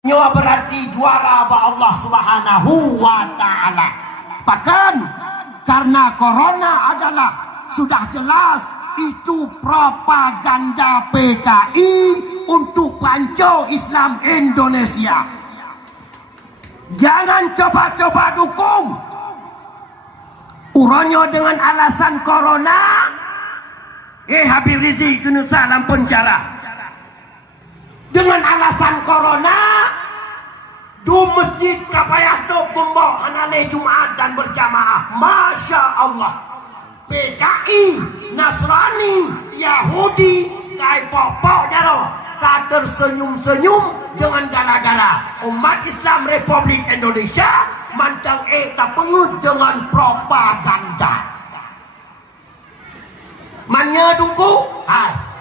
Nyawa berarti juara ba Allah Subhanahu wa ta'ala. Bahkan karena corona adalah sudah jelas itu propaganda PKI untuk pancau Islam Indonesia. Jangan coba-coba dukung uronyo dengan alasan corona. Habib Rizik kena dalam penjara dengan alasan corona. Du masjid kapayah tu kumbok hanale Jumaat dan berjamaah. Masya Allah. PKI, Nasrani, Yahudi, kai popok jaro, ka tersenyum-senyum dengan gara-gara umat Islam Republik Indonesia mantang tak pengut dengan propaganda. Manya duku? Hai.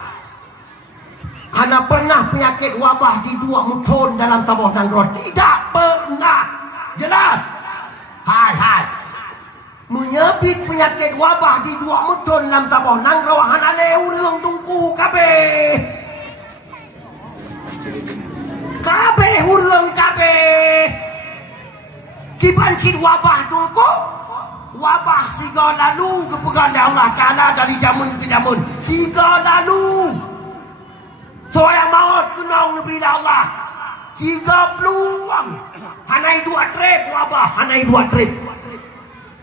Hana pernah penyakit wabah di dua muton dalam Sabah Nanggro? Tidak pernah. Jelas. Hai. Menyebut penyakit wabah di dua muton dalam Sabah Nanggro hana leu reung tungku kabeh. Kabeh hurung kabeh. Kipancit wabah tungku. Wabah siga lalu kepegang Allah Ta'ala dari zaman ke zaman. Siga lalu. Soalnya maut kenang Nabi Allah 3 peluang. Hanai 2 trip wabah. Hanai 2 trip.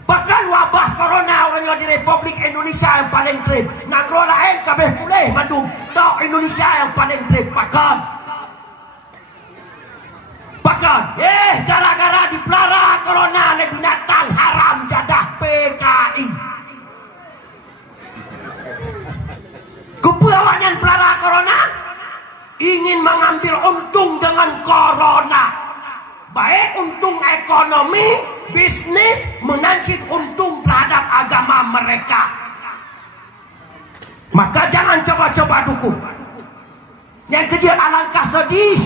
Bahkan wabah corona orang di Republik Indonesia yang paling trip. Negara lain kabeh boleh Bandung. Tak Indonesia yang paling trip. Bahkan gara-gara dipelara corona oleh binatang haram jadah PKI. Kepuawan pelara corona ingin mengambil untung dengan corona. Baik untung ekonomi, bisnis, menancip untung terhadap agama mereka. Maka jangan coba-coba dukung. Yang kecil alangkah sedih.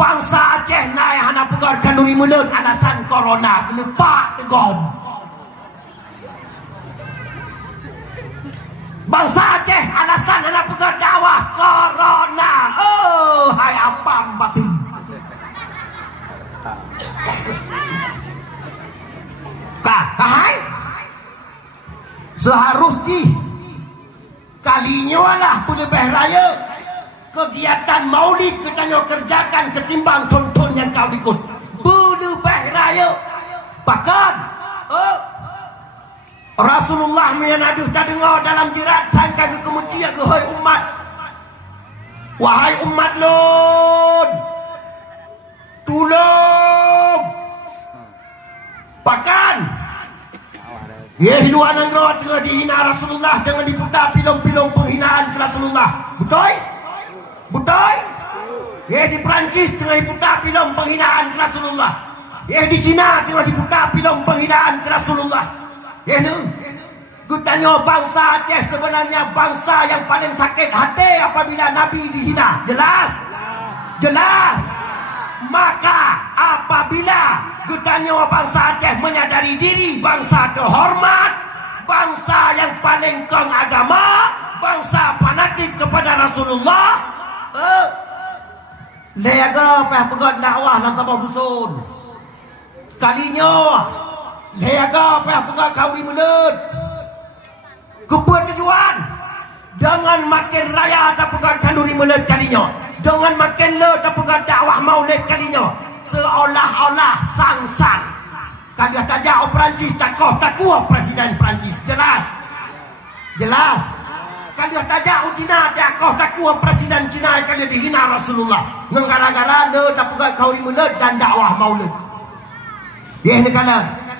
Bangsa Aceh naik hana pegar kandungi mulut alasan corona. Lepak tegom. Bangsa Aceh alasan hana pegar dakwah corona. Oh, hai apam batu. Kahai seharusnya kalinya lah pelebeh raya kegiatan maulid kita kerjakan ketimbang tonton yang kau ikut. Pelebeh raya. Bahkan Rasulullah menyanaduh tak dengar dalam jerat sangka ke kemudian ke hai umat. Wahai umat Lun, tolong. Bahkan hiduan Nanggro tengah dihina Rasulullah dengan diputar film-film penghinaan ke Rasulullah. Betul? Betul? Di Perancis tengah diputar film penghinaan ke Rasulullah. Di Cina tengah diputar film penghinaan ke Rasulullah. Ku tanya bangsa Aceh sebenarnya bangsa yang paling sakit hati apabila Nabi dihina. Jelas? Jelas? Maka apabila ku tanya bangsa Aceh menyadari diri bangsa terhormat, bangsa yang paling keng agama, bangsa fanatik kepada Rasulullah, lega pegat dakwah dalam tabah dusun. Kalinya lega pegat kawi mulut. Kebuat tujuan dengan makin raya tak pegat kanduri mulut kalinya. Dengan makin le tak pegat dakwah maulid kalinya. Seolah-olah sangsan. Kalian tajak Perancis takuh Presiden Perancis. Jelas? Jelas? Kalian tajak Cina takuh Presiden Cina kalian dihina Rasulullah. Gara-gara le tak pegat kawi mulut dan dakwah maulid. Ini kalian.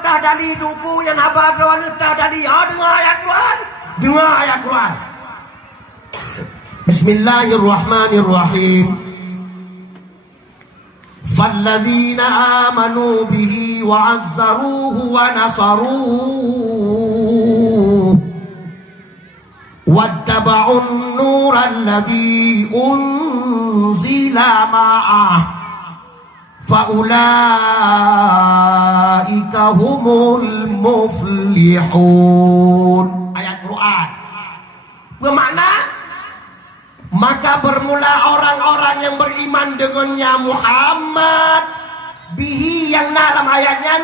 Tak dali tungku yang abad rawan tak dali. Dengar ayat Quran. Dengar ayat Quran. Bismillahirrahmanirrahim. فالذين آمنوا به وعزروه ونصروه واتبعوا النور الذي أنزل معه فأولئك هم المفلحون. Ayat Quran bermakna Maka bermula orang-orang yang beriman dengannya Muhammad bihi yang dalam ayatnya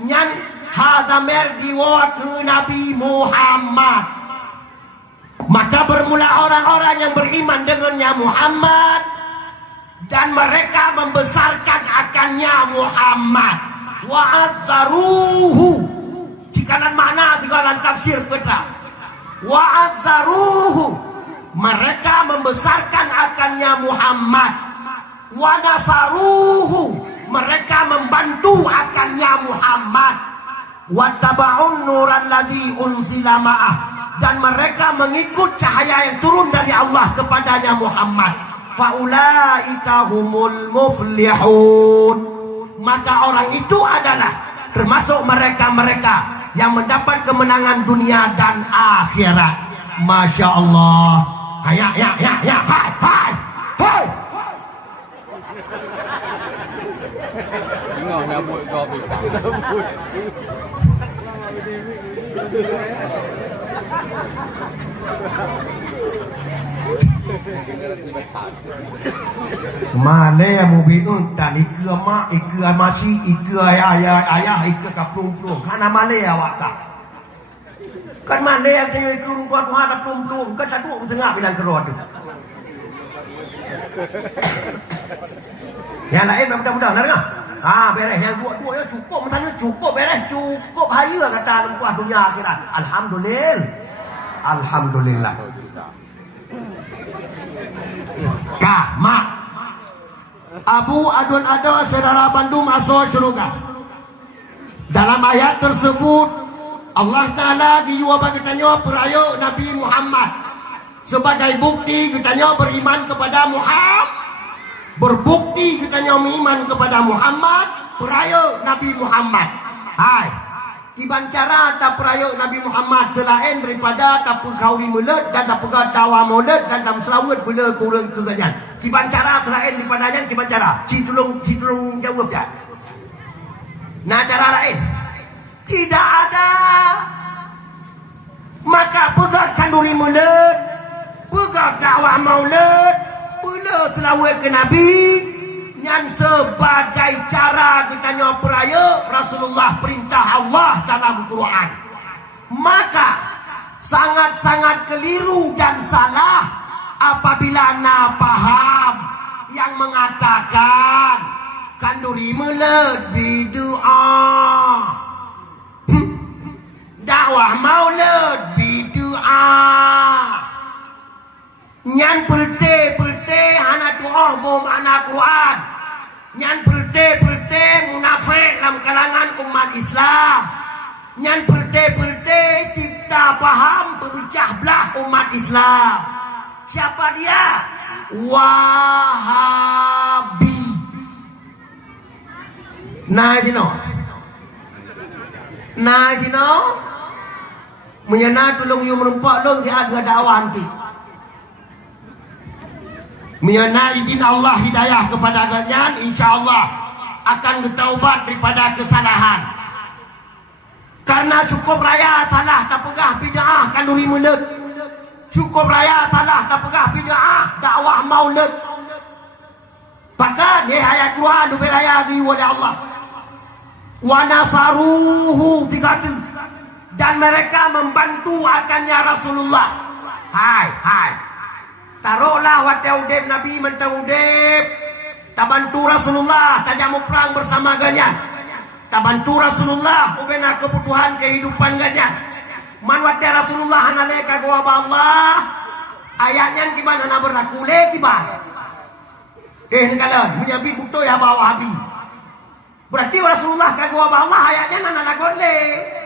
nyan hadamer diwa ke Nabi Muhammad. Maka bermula orang-orang yang beriman dengannya Muhammad dan mereka membesarkan akannya Muhammad. Wa azzaruhu jikanan makna jikanan tafsir peta. Wa azzaruhu mereka membesarkan akannya Muhammad. Wa nasaruhu mereka membantu akannya Muhammad. Wa taba'un nuran ladzi unzila ma'ah dan mereka mengikut cahaya yang turun dari Allah kepadanya Muhammad. Faulaika humul muflihun. Maka orang itu adalah termasuk mereka-mereka yang mendapat kemenangan dunia dan akhirat. Masya Allah. Ya, hai, hai, hai. Tengok rambut kau pipang. Mana yang mubiun dan ikut mak, ikut masih, ikut ayah, ikut kaplung-plung. Karena mana awak tak? Kan mana yang tengah ikut rumah Tuhan kaplung-plung. Kan satu tengah bilang kerod. Yang lain budak-budak, nak dengar? Beres. Yang dua-dua ya cukup. Misalnya cukup, beres. Cukup. Bahaya kata dalam kuah dunia akhirat. Alhamdulillah. Alhamdulillah. Mak Abu Adun ada saudara Bandung masuk syurga. Dalam ayat tersebut Allah Ta'ala giwa bertanya peraya Nabi Muhammad sebagai bukti katanya beriman kepada Muhammad, berbukti katanya beriman kepada Muhammad, peraya Nabi Muhammad. Hai Tiban cara tak peraya Nabi Muhammad selain daripada tak perkawi mulut dan tak perkara dawa mulut dan tak selawat bila kurang keganyan. Tiban cara selain daripada yang tiban cara. Si tolong jawab ya. Nah cara lain tidak ada. Maka pegang kanduri mulut, pegang dakwah maulid, bila selawat ke Nabi yang sebagai cara kita peraya Rasulullah perintah Allah dalam Quran. Maka sangat-sangat keliru dan salah apabila nak paham yang mengatakan kanduri mulut bidu'ah, dakwah maulid bidu'ah, nyan perte hana tu'ah bo makna Quran, nyan perte munafik dalam kalangan umat Islam, nyan perte cipta paham pemecah belah umat Islam. Siapa dia? Wahabi. Nah jino menyana tolong you merempak long si ada dakwah nanti. Menyana izin Allah hidayah kepada kalian, insyaAllah akan bertaubat daripada kesalahan. Karena cukup raya salah tak pegah bid'ah kanduri mulut. Cukup raya salah tak pegah bid'ah dakwah maulid. Bahkan ayat Tuhan diberi raya oleh Allah. Wa nasaruhu dikata dan mereka membantu akannya Rasulullah. Hai taruhlah waktu udip Nabi mentang udip tak bantu Rasulullah tak jamu perang bersama ganyan, tak bantu Rasulullah ubena kebutuhan kehidupan ganyan. Man waktu Rasulullah analeka gua Allah ayatnya gimana nak berlaku tiba kalian menyabi butuh ya bawa habis. Berarti Rasulullah kagwa Allah ayatnya nana lagotle.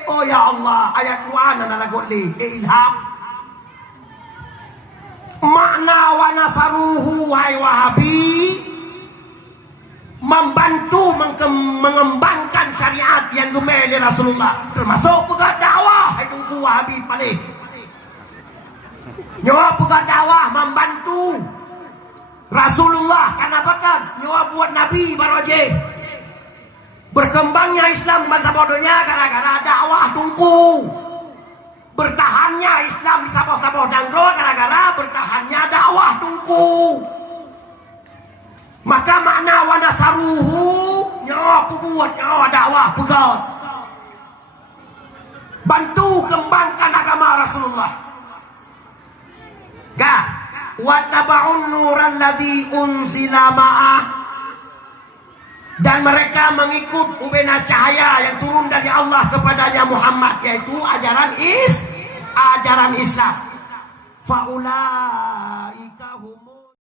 Oh ya Allah, ayat Quran nana lagotle. Ilham. Makna wa nasaruhu wahai Wahabi membantu mengembangkan syariat yang dimiliki Rasulullah, termasuk pegat dakwah. Itu Wahabi paling. Nyawa pegat dakwah membantu Rasulullah kenapa kan? Nyawa buat Nabi baroje. Berkembangnya Islam masa bodohnya gara-gara dakwah tungku. Bertahan bertahannya Islam di Sabah dan Roa gara-gara bertahannya dakwah tungku. Maka makna wa nasaruhu nyawa buat nyawa dakwah pegat. Bantu kembangkan agama Rasulullah. Ga wa taba'un nuran ladzi unzila ma'ah, dan mereka mengikut ubena cahaya yang turun dari Allah kepadanya Muhammad, yaitu ajaran Islam. Faulaika